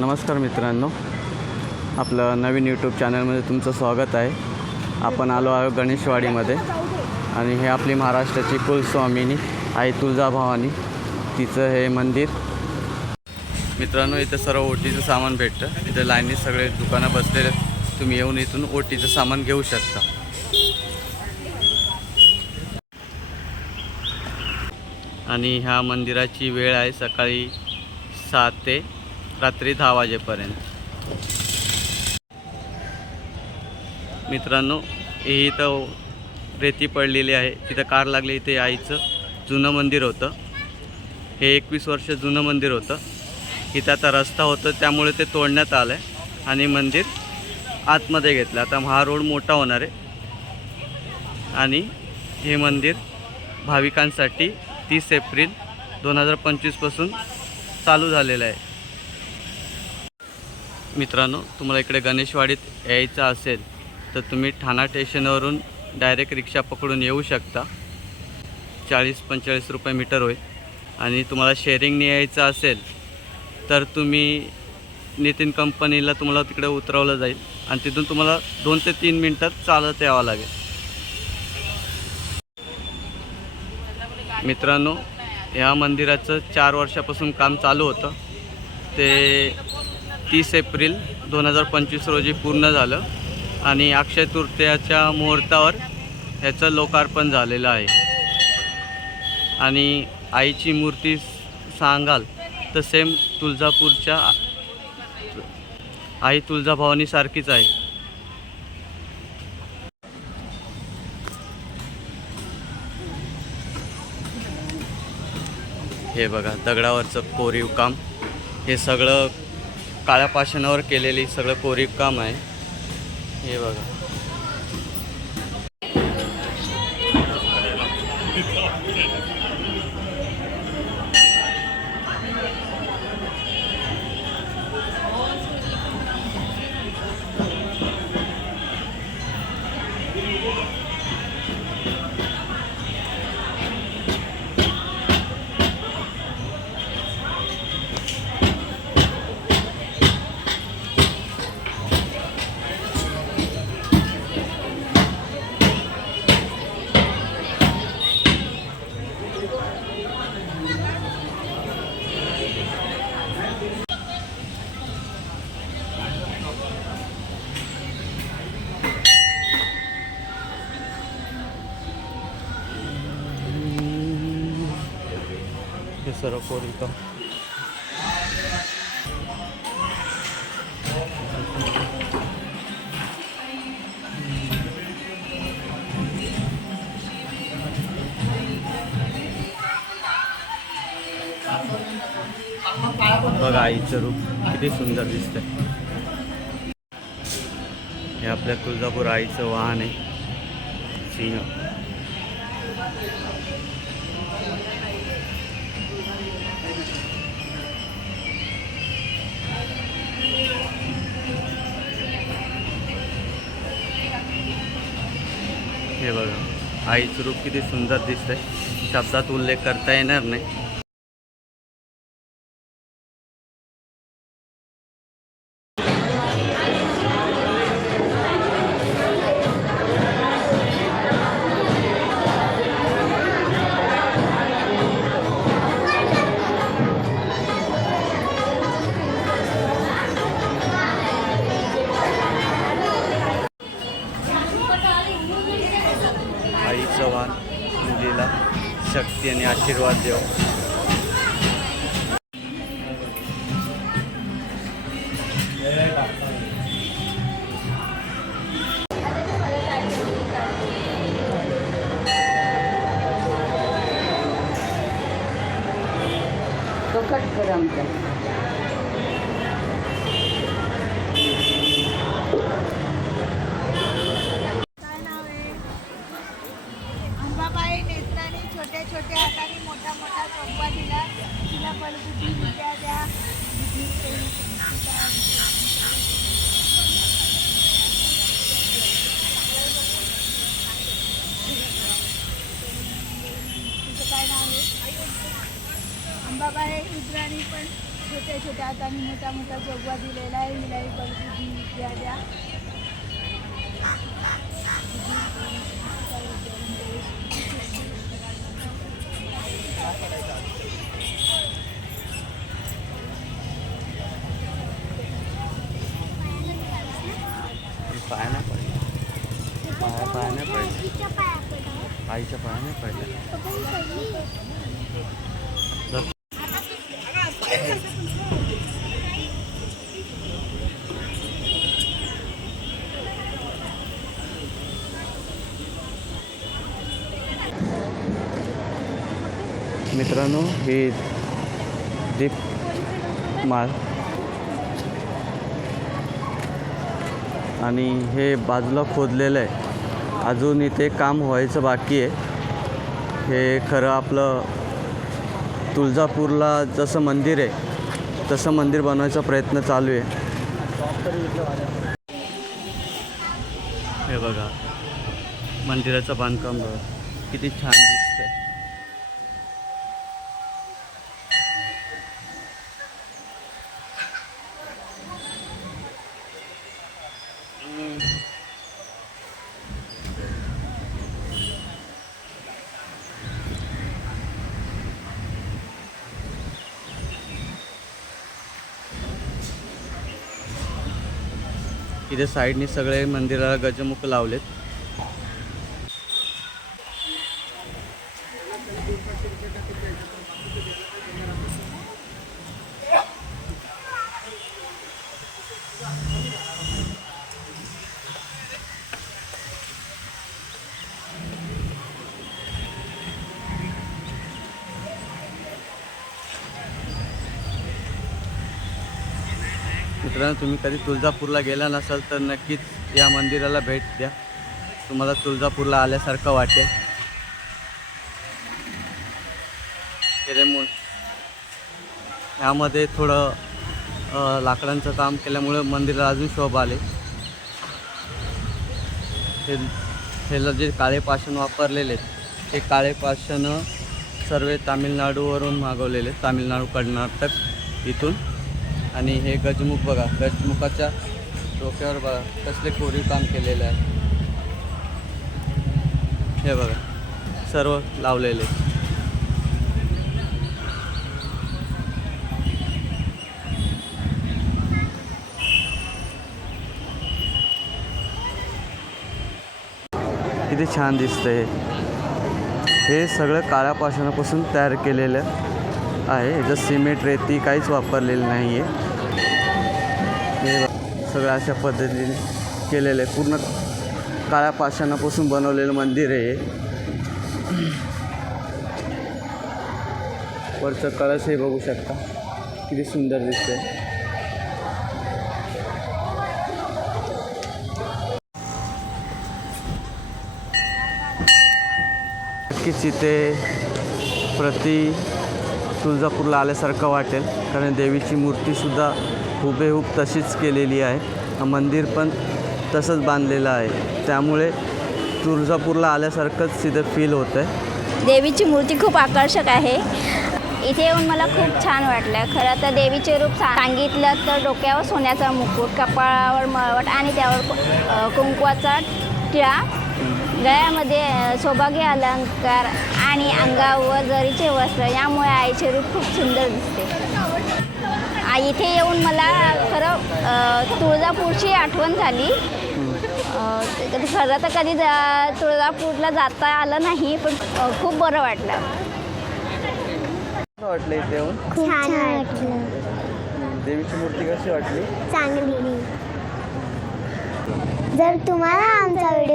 नमस्कार मित्रांनो, आपलं नवीन यूट्यूब चॅनलमध्ये तुमचं स्वागत आहे। आपण आलो आहोत गणेशवाडीमध्ये आणि हे आपली महाराष्ट्राची कुलस्वामिनी आई तुळजाभवानी, तिचं हे मंदिर। मित्रांनो, इथं सर्व ओटीचं सामान भेटतं। इथं लाईनीत सगळे दुकानं बसलेले, तुम्ही येऊन इथून ओटीचं सामान घेऊ शकता। आणि ह्या मंदिराची वेळ आहे सकाळी 7 ते रात्री 10 वाजेपर्यंत। मित्रांनो, हे इथं रेती पडलेली आहे, तिथं कार लागली। इथे आईचं जुनं मंदिर होतं, हे 21 वर्ष जुनं मंदिर होतं। इथं आता रस्ता होतं, त्यामुळे ते तोडण्यात आलं आहे आणि मंदिर आतमध्ये घेतलं। आता हा रोड मोठा होणार आहे आणि हे मंदिर भाविकांसाठी 30 एप्रिल 2025 पासून चालू झालेलं आहे। मित्रांनो, तुम्हाला इकडे गणेशवाडीत यायचं असेल तर तुम्ही ठाणा स्टेशनवरून डायरेक्ट रिक्षा पकडून येऊ शकता। 40-45 रुपये मीटर होईल। आणि तुम्हाला शेअरिंगने यायचं असेल तर तुम्ही नितीन कंपनीला तुम्हाला तिकडे उतरवलं जाईल आणि तिथून तुम्हाला 2 ते 3 मिनटात चालत यावं लागेल। मित्रांनो, या मंदिराचं 4 वर्षापासून काम चालू होतं, ते 30 एप्रिल 2025 रोजी पूर्ण झालं आणि अक्षय तृतीयाच्या मुहूर्तावर ह्याचं लोकार्पण झालेलं आहे। आणि आईची मूर्ती सांगाल तर सेम तुळजापूरच्या आई तुळजाभवानी सारखीच आहे। हे बघा, दगडावरचं कोरीव काम, हे सगळं काळ्या पाषाणावर केलेली सगळं कोरीव काम आहे। हे बघा, हे सर्व कोरीव काम। बघा, आईचं रूप किती सुंदर दिसतंय। हे आपल्या तुळजापूर आईचं वाहन आहे, सिंह। हे बघा, आईचं रूप किती सुंदर दिसतंय, शब्दात उल्लेख करता येणार नाही। आईचं वाहन मुलीला शक्ती आणि आशीर्वाद देव। तो कट कर आमचा। छोट्या छोट्या हाताने मोठा मोठा चोपा दिला, तिला पलगुटी विद्या द्या। तिचं काय नाव आहे? अंबाबाई रुद्राणी पण छोट्या छोट्या हाताने मोठा मोठा जोगवा दिलेला आहे. हिलाही बलबुद्धी विद्या द्या. पाया नाही पडल्या, पाया नाही पडल्या, आईच्या पाया नाही पडल्या. मित्रांनो, हे दीप माळ आणि हे बाजूला खोदलेलं आहे. अजून इथे काम व्हायचं बाकी आहे. हे खरं आपलं तुळजापूरला जसं मंदिर आहे तसं मंदिर बनवायचा प्रयत्न चालू आहे. हे बघा मंदिराचं बांधकाम बघा किती छान दिसतंय. इथे साईडनी सगळे मंदिराला गजमुख लावलेत. मित्रांनो, तुम्ही कधी तुळजापूरला गेला नसाल तर नक्कीच या मंदिराला भेट द्या. तुम्हाला तुळजापूरला आल्यासारखं वाटेल. यामध्ये थोडं लाकडांचं काम केल्यामुळे मंदिराला अजून शोभा आले. हे जे काळे पाषाण वापरलेले आहेत ते काळे पाषाण सर्व तामिळनाडूवरून मागवलेले, तामिळनाडू कर्नाटक इथून. आणि हे गजमुख बघा, गजमुखाच्या डोक्यावर बघा कसले कोरीव काम केलेलं आहे. हे बघा सर्व लावलेले. किती छान दिसतंय. हे सगळं काळ्या पाषाणापासून तयार केलेलं आहे. याचं सिमेंट रेती काहीच वापरलेलं नाही आहे. हे सगळं अशा पद्धतीने केलेलं आहे. पूर्ण काळ्या पाषाणापासून बनवलेलं मंदिर आहे. वरचं कळस हे बघू शकता किती सुंदर दिसतंय. नक्कीच इथे तुळजापूरला आल्यासारखं वाटेल, कारण देवीची मूर्तीसुद्धा हुबेहूब तशीच केलेली आहे. मंदिर पण तसंच बांधलेलं आहे. त्यामुळे तुळजापूरला आल्यासारखंच तिथं फील होतं आहे. देवीची मूर्ती खूप आकर्षक आहे. इथे येऊन मला खूप छान वाटलं. खरं तर देवीचे रूप सांगितलं तर डोक्यावर सोन्याचा मुकुट, कपाळावर मळवट आणि त्यावर कुंकवाचा टिळा, गळ्यामध्ये सौभाग्य अलंकार आणि अंगावर जरीचे वस्त्र, यामुळे आईचे रूप खूप सुंदर दिसते. इथे येऊन मला खरं तुळजापूरची आठवण झाली. खरं तर कधी तुळजापूरला जाता आलं नाही, पण खूप बरं वाटलं. वाटलं इथे येऊन? खूप छान वाटलं. देवीची मूर्ती कशी वाटली? चांगली. जर तुम्हाला आमचा व्हिडिओ